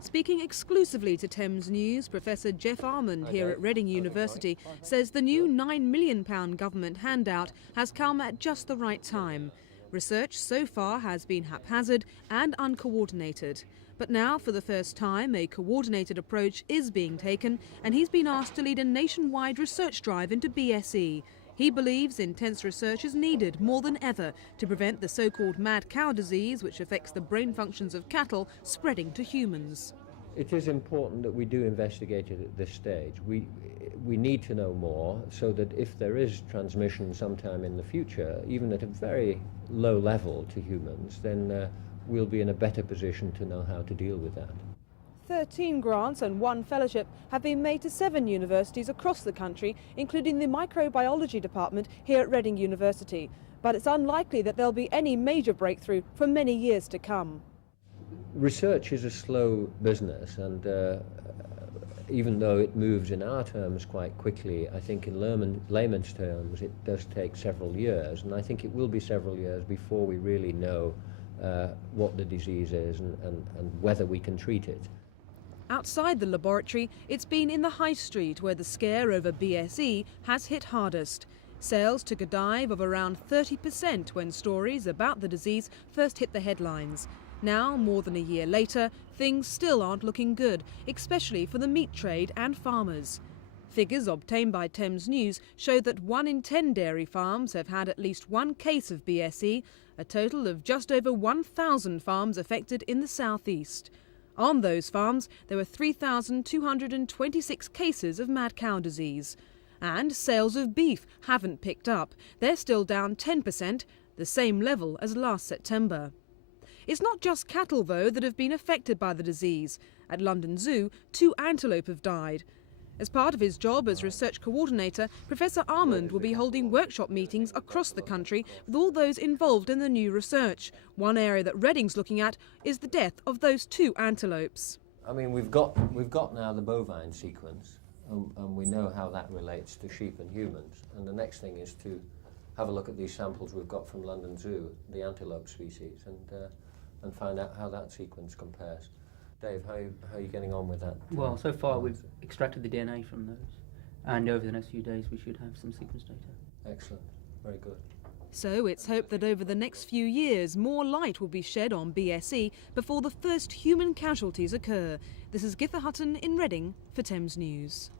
Speaking exclusively to Thames News, Professor Jeff Armand here at Reading University says the new £9 million government handout has come at just the right time. Research so far has been haphazard and uncoordinated. But now, for the first time, a coordinated approach is being taken, and he's been asked to lead a nationwide research drive into BSE. He believes intense research is needed more than ever to prevent the so-called mad cow disease, which affects the brain functions of cattle, spreading to humans. It is important that we do investigate it at this stage. We need to know more so that if there is transmission sometime in the future, even at a very low level to humans, then we'll be in a better position to know how to deal with that. 13 grants and 1 fellowship have been made to 7 universities across the country, including the microbiology department here at Reading University. But it's unlikely that there'll be any major breakthrough for many years to come. Research is a slow business, and even though it moves in our terms quite quickly, I think in layman's terms it does take several years, and I think it will be several years before we really know what the disease is and whether we can treat it. Outside the laboratory, it's been in the high street where the scare over BSE has hit hardest. Sales took a dive of around 30% when stories about the disease first hit the headlines. Now, more than a year later, things still aren't looking good, especially for the meat trade and farmers. Figures obtained by Thames News show that 1 in 10 dairy farms have had at least 1 case of BSE, a total of just over 1,000 farms affected in the southeast. On those farms, there were 3,226 cases of mad cow disease. And sales of beef haven't picked up. They're still down 10%, the same level as last September. It's not just cattle, though, that have been affected by the disease. At London Zoo, 2 antelope have died. As part of his job as research coordinator, Professor Armand will be holding workshop meetings across the country with all those involved in the new research. One area that Reading's looking at is the death of those 2 antelopes. I mean, we've got now the bovine sequence, and we know how that relates to sheep and humans. And the next thing is to have a look at these samples we've got from London Zoo, the antelope species, and find out how that sequence compares. Dave, how are you getting on with that? Well, so far we've extracted the DNA from those, and over the next few days we should have some sequence data. Excellent, very good. So it's hoped that over the next few years more light will be shed on BSE before the first human casualties occur. This is Githa Hutton in Reading for Thames News.